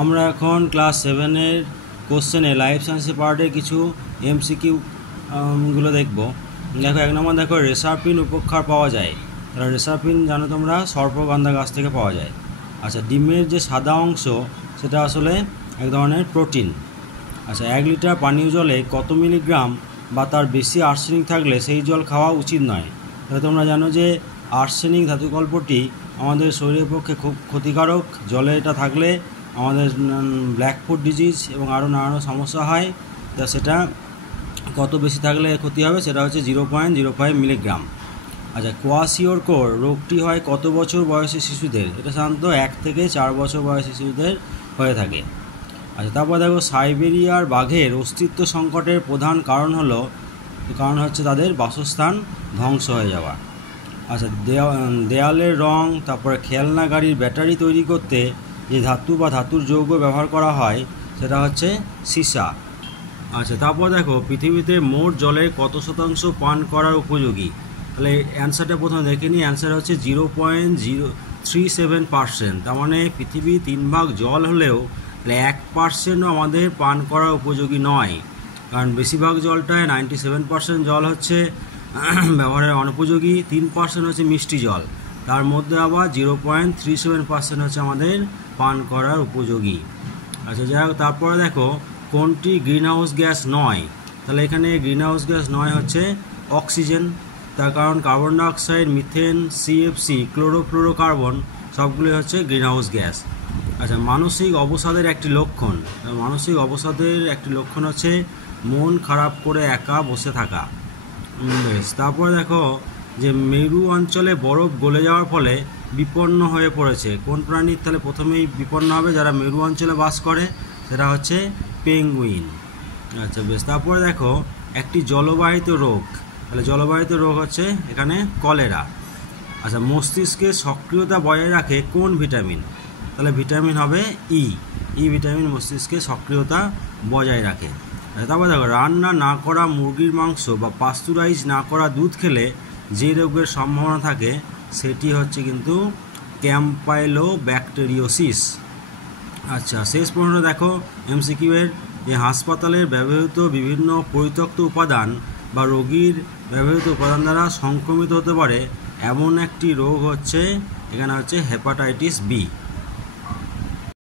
আমরা এখন ক্লাস 7-এর কোশ্চেনে লাইফ সায়েন্সের পার্টের কিছু এমসিকিউ গুলো দেখব। দেখো 1 নম্বর, দেখো রেসারপিন উপক্ষার পাওয়া যায়। তাহলে রেসারপিন জানো তোমরা সর্পগন্ধা গাছ থেকে পাওয়া যায়। আচ্ছা, ডিমের যে সাদা অংশ সেটা আসলে এক ধরনের প্রোটিন। আচ্ছা, 1 লিটার পানীয় জলে কত মিলিগ্রাম বা তার বেশি আর্সেনিক থাকলে সেই জল খাওয়া উচিত নয়। তাহলে তোমরা জানো যে আর্সেনিক ধাতুকল্পটি আমাদের শরীরের পক্ষে খুব ক্ষতিকারক। জলে এটা থাকলে আমাদের ব্ল্যাক ফুট ডিজিজ এবং আরও নানান সমস্যা হয়। তা সেটা কত বেশি থাকলে ক্ষতি হবে সেটা হচ্ছে 0.05 মিলিগ্রাম। আচ্ছা, কোয়াশিওরকর রোগটি হয় কত বছর বয়সী শিশুদের? এটা সাধারণত 1 থেকে 4 বছর বয়সী শিশুদের হয়ে থাকে। আচ্ছা, তারপর দেখো সাইবেরিয়ার বাঘের অস্তিত্ব সংকটের প্রধান কারণ হচ্ছে তাদের বাসস্থান ধ্বংস হয়ে যাওয়া। আচ্ছা, দেয়ালের রং, তারপরে খেলনা গাড়ির ব্যাটারি তৈরি করতে যে ধাতু বা ধাতুর যৌগ ব্যবহার করা হয় সেটা হচ্ছে সীসা। আচ্ছা, তারপর দেখো পৃথিবীতে মোট জলের কত শতাংশ পান করার উপযোগী? তাহলে অ্যান্সারটা প্রথমে দেখে নিই। অ্যান্সার হচ্ছে 0.037%। তার মানে পৃথিবী 3 ভাগ জল হলেও 1%ও আমাদের পান করার উপযোগী নয়। কারণ বেশিরভাগ জলটায় 97% জল হচ্ছে ব্যবহারের অনুপযোগী, 3% হচ্ছে মিষ্টি জল। তার মধ্যে আবার 0.37% হচ্ছে আমাদের পান করার উপযোগী। আচ্ছা, যাই হোক, তারপরে দেখো কোনটি গ্রিনহাউস গ্যাস নয়? তাহলে এখানে গ্রিনহাউস গ্যাস নয় হচ্ছে অক্সিজেন। তার কারণ carbon dioxide, methane, CFC, chlorofluorocarbon সবগুলি হচ্ছে গ্রিনহাউস গ্যাস। আচ্ছা, মানসিক অবসাদের একটি লক্ষণ। মানসিক অবসাদের একটি লক্ষণ হচ্ছে মন খারাপ করে একা বসে থাকা। বেশ, তারপরে দেখো যে মেরু অঞ্চলে বরফ গলে যাওয়ার ফলে বিপন্ন হয়ে পড়েছে কোন প্রাণীর? তাহলে প্রথমেই বিপন্ন হবে যারা মেরু অঞ্চলে বাস করে, সেটা হচ্ছে পেঙ্গুইন। আচ্ছা, বেশ, তারপরে দেখো একটি জলবাহিত রোগ। তাহলে জলবাহিত রোগ হচ্ছে এখানে কলেরা। আচ্ছা, মস্তিষ্কের সক্রিয়তা বজায় রাখে কোন ভিটামিন? তাহলে ভিটামিন হবে ই ভিটামিন মস্তিষ্কের সক্রিয়তা বজায় রাখে। তারপর দেখো রান্না না করা মুরগির মাংস বা পাস্তুরাইজ না করা দুধ খেলে যে রোগের সম্ভাবনা থাকে সেটি হচ্ছে কিন্তু ক্যাম্পাইলোব্যাকটেরিওসিস। আচ্ছা, শেষ পর্যন্ত দেখো এমসিকিউ এর যে হাসপাতালের ব্যবহৃত বিভিন্ন পরিত্যক্ত উপাদান বা রোগীর ব্যবহৃত উপাদান দ্বারা সংক্রমিত হতে পারে এমন একটি রোগ হচ্ছে এখানে হচ্ছে হেপাটাইটিস বি।